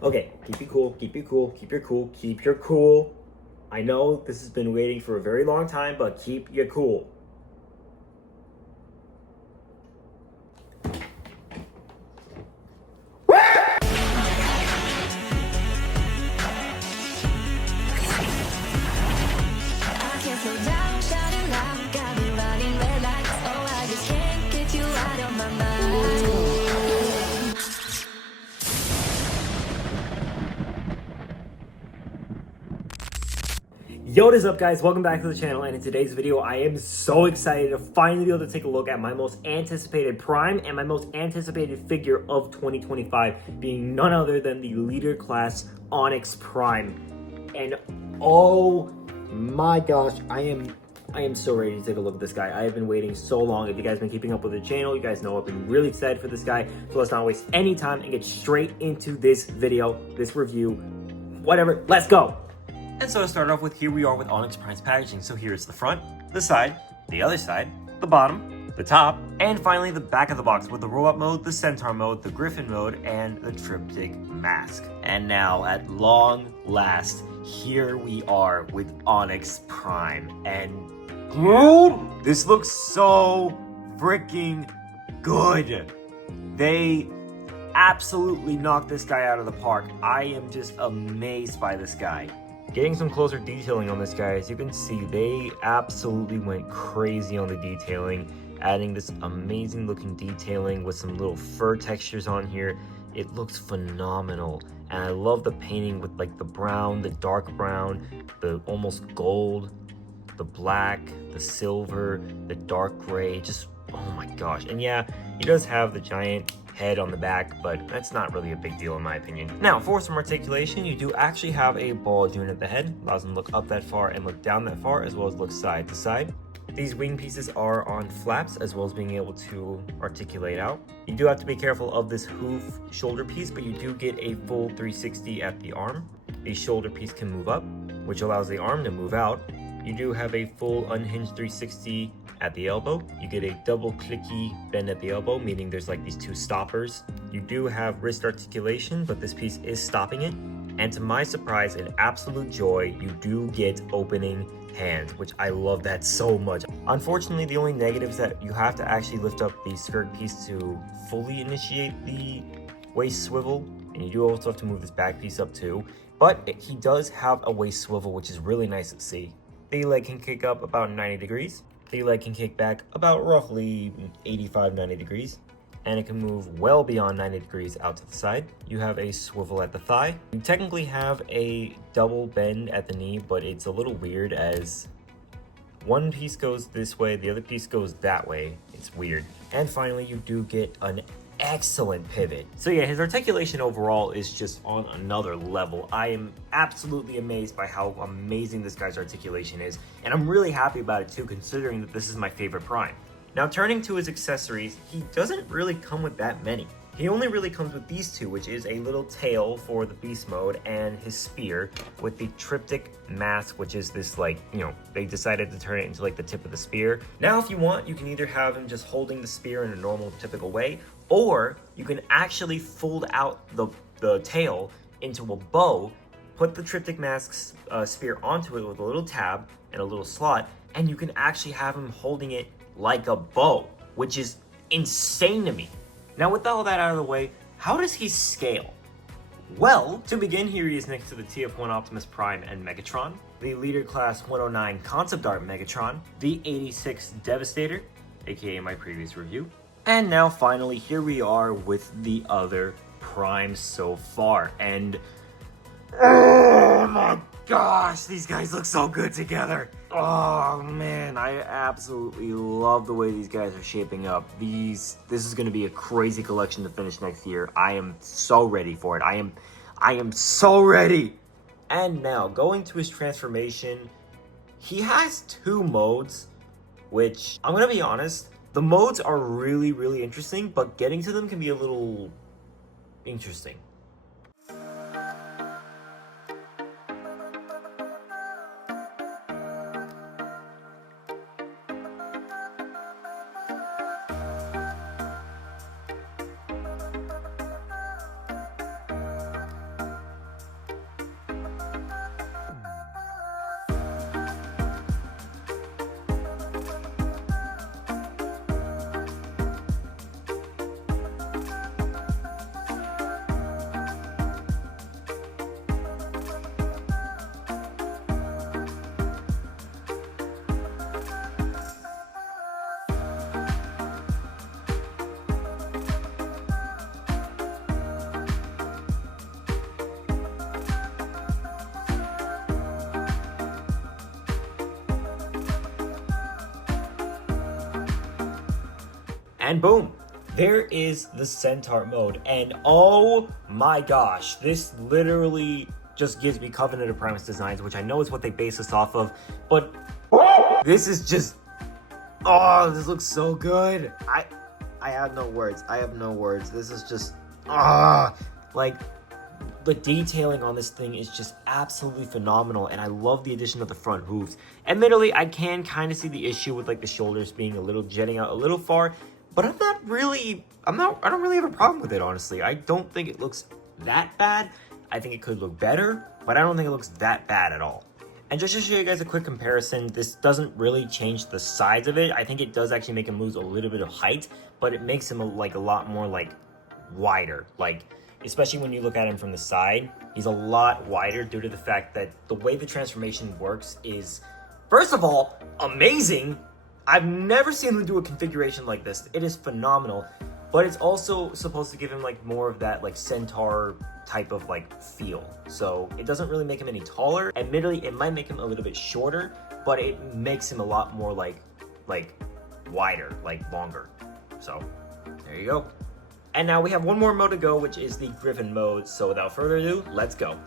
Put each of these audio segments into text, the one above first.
Okay, keep your cool, keep your cool, keep your cool, keep your cool. I know this has been waiting for a very long time, but keep your cool. Yo, what is up, guys? Welcome back to the channel, and in today's video I am so excited to finally be able to take a look at my most anticipated prime and my most anticipated figure of 2025, being none other than the leader class Onyx Prime. And oh my gosh, I am so ready to take a look at this guy. I have been waiting so long. If you guys have been keeping up with the channel, you guys know I've been really excited for this guy. So let's not waste any time and get straight into this video, this review, whatever. Let's go. And so to start off with, here we are with Onyx Prime's packaging. So here's the front, the side, the other side, the bottom, the top, and finally the back of the box with the robot mode, the centaur mode, the griffin mode, and the triptych mask. And now, at long last, here we are with Onyx Prime. And dude, this looks so freaking good. They absolutely knocked this guy out of the park. I am just amazed by this guy. Getting some closer detailing on this guy, as you can see, they absolutely went crazy on the detailing, adding this amazing looking detailing with some little fur textures on here. It looks phenomenal, and I love the painting with like the brown, the dark brown, the almost gold, the black, the silver, the dark gray. Just, oh my gosh. And yeah, he does have the giant head on the back, but that's not really a big deal in my opinion. Now, for some articulation, you do actually have a ball joint at the head. Allows them to look up that far and look down that far, as well as look side to side. These wing pieces are on flaps, as well as being able to articulate out. You do have to be careful of this hoof shoulder piece, but you do get a full 360 at the arm. The shoulder piece can move up, which allows the arm to move out. You do have a full unhinged 360 at the elbow. You get a double clicky bend at the elbow, meaning there's like these two stoppers. You do have wrist articulation, but this piece is stopping it. And to my surprise and absolute joy, you do get opening hands, which I love that so much. Unfortunately, the only negative is that you have to actually lift up the skirt piece to fully initiate the waist swivel, and you do also have to move this back piece up too. But he does have a waist swivel, which is really nice to see. The leg can kick up about 90 degrees. The leg can kick back about roughly 85-90 degrees, and it can move well beyond 90 degrees out to the side. You have a swivel at the thigh. You technically have a double bend at the knee, but it's a little weird as one piece goes this way, the other piece goes that way. It's weird. And finally, you do get an excellent pivot. So yeah, his articulation overall is just on another level. I am absolutely amazed by how amazing this guy's articulation is, and I'm really happy about it too, considering that this is my favorite prime. Now, turning to his accessories, he doesn't really come with that many. He only really comes with these two, which is a little tail for the beast mode and his spear with the triptych mask, which is this, like, you know, they decided to turn it into like the tip of the spear. Now, if you want, you can either have him just holding the spear in a normal, typical way, or you can actually fold out the tail into a bow, put the triptych mask's spear onto it with a little tab and a little slot, and you can actually have him holding it like a bow, which is insane to me. Now, with all that out of the way, how does he scale? Well, to begin, here he is next to the TF1 Optimus Prime and Megatron, the Leader Class 109 Concept Art Megatron, the 86 Devastator, aka my previous review, and now finally, here we are with the other Primes so far, and oh my gosh, these guys look so good together. Oh man, I absolutely love the way these guys are shaping up. This is going to be a crazy collection to finish next year. I am so ready for it. I am so ready. And now, going to his transformation, he has two modes, which I'm going to be honest, the modes are really, really interesting, but getting to them can be a little interesting. And boom, there is the Centaur mode. And oh my gosh, this literally just gives me Covenant of Primes designs, which I know is what they base this off of, but this is just, oh, this looks so good. I have no words. I have no words. This is just, like, the detailing on this thing is just absolutely phenomenal, and I love the addition of the front hooves. Admittedly, I can kind of see the issue with like the shoulders being a little jetting out a little far, but I don't really have a problem with it, honestly. I don't think it looks that bad. I think it could look better, but I don't think it looks that bad at all. And just to show you guys a quick comparison, this doesn't really change the size of it. I think it does actually make him lose a little bit of height, but it makes him a lot more like wider. Like, especially when you look at him from the side, he's a lot wider due to the fact that the way the transformation works is, first of all, amazing. I've never seen them do a configuration like this. It is phenomenal, but it's also supposed to give him like more of that like Centaur type of like feel. So it doesn't really make him any taller. Admittedly, it might make him a little bit shorter, but it makes him a lot more like wider, like longer. So there you go. And now we have one more mode to go, which is the Griffin mode. So without further ado, let's go.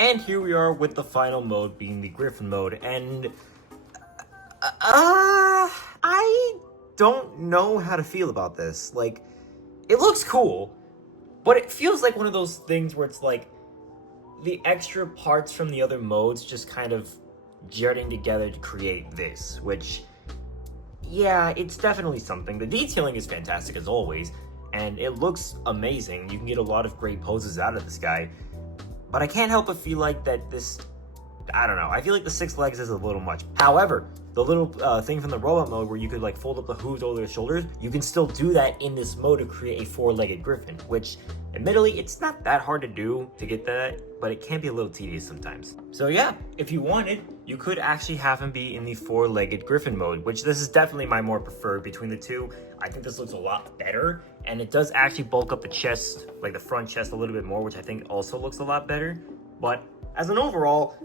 And here we are with the final mode being the Griffin mode, and I don't know how to feel about this. Like, it looks cool, but it feels like one of those things where it's like the extra parts from the other modes just kind of jetting together to create this, which, yeah, it's definitely something. The detailing is fantastic as always, and it looks amazing. You can get a lot of great poses out of this guy. But I can't help but feel like that this, I don't know, I feel like the 6 legs is a little much. However, the little thing from the robot mode where you could like fold up the hooves over the shoulders, you can still do that in this mode to create a 4-legged griffin, which admittedly, it's not that hard to do to get that, but it can be a little tedious sometimes. So yeah, if you wanted, you could actually have him be in the 4-legged griffin mode, which this is definitely my more preferred between the two. I think this looks a lot better, and it does actually bulk up the chest, like the front chest a little bit more, which I think also looks a lot better. But as an overall,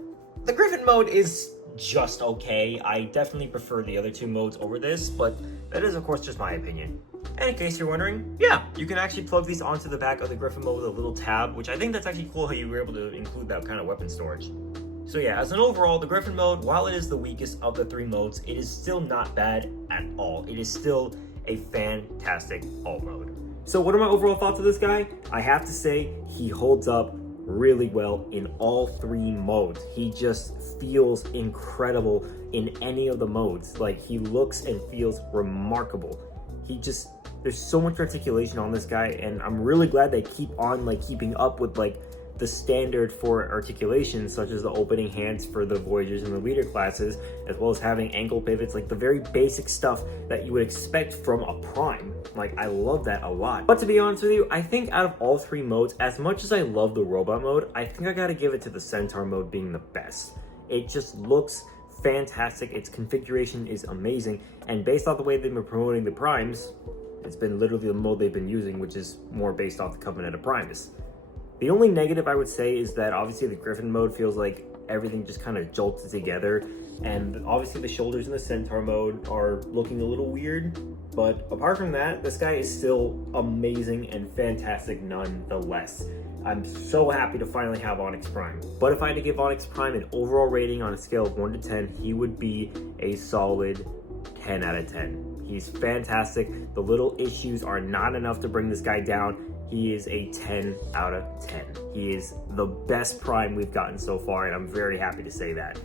the griffin mode is just okay. I definitely prefer the other two modes over this, but that is of course just my opinion. And in case you're wondering, yeah, you can actually plug these onto the back of the Griffin mode with a little tab, which I think that's actually cool how you were able to include that kind of weapon storage. So yeah, as an overall, the Griffin mode, while it is the weakest of the 3 modes, it is still not bad at all. It is still a fantastic alt mode. So what are my overall thoughts of this guy? I have to say, he holds up really well in all 3 modes. He just feels incredible in any of the modes. Like, he looks and feels remarkable. There's so much articulation on this guy, and I'm really glad they keep on like keeping up with like the standard for articulation, such as the opening hands for the Voyagers and the leader classes, as well as having ankle pivots, like the very basic stuff that you would expect from a Prime. Like, I love that a lot. But to be honest with you, I think out of all 3 modes, as much as I love the robot mode, I think I gotta give it to the Centaur mode being the best. It just looks fantastic, its configuration is amazing, and based off the way they've been promoting the Primes, it's been literally the mode they've been using, which is more based off the Covenant of Primes. The only negative I would say is that obviously the Griffin mode feels like everything just kind of jolted together, and obviously the shoulders in the Centaur mode are looking a little weird, but apart from that, this guy is still amazing and fantastic nonetheless. I'm so happy to finally have Onyx Prime. But if I had to give Onyx Prime an overall rating on a scale of 1 to 10, he would be a solid 10 out of 10. He's fantastic. The little issues are not enough to bring this guy down. He is a 10 out of 10. He is the best Prime we've gotten so far, and I'm very happy to say that.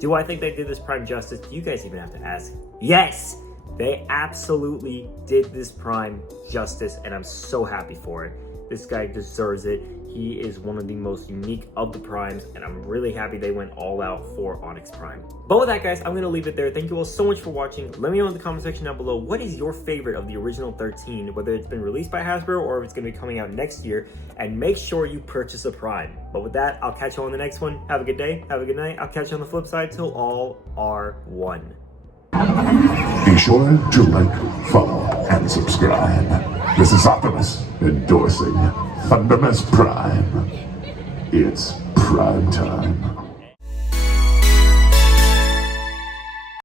Do I think they did this Prime justice? Do you guys even have to ask? Yes! They absolutely did this Prime justice, and I'm so happy for it. This guy deserves it. He is one of the most unique of the Primes, and I'm really happy they went all out for Onyx Prime. But with that, guys, I'm going to leave it there. Thank you all so much for watching. Let me know in the comment section down below, what is your favorite of the original 13, whether it's been released by Hasbro or if it's going to be coming out next year, and make sure you purchase a Prime. But with that, I'll catch you on the next one. Have a good day. Have a good night. I'll catch you on the flip side till all are one. Be sure to like, follow, and subscribe. This is Optimus endorsing Thundermus Prime. It's prime time.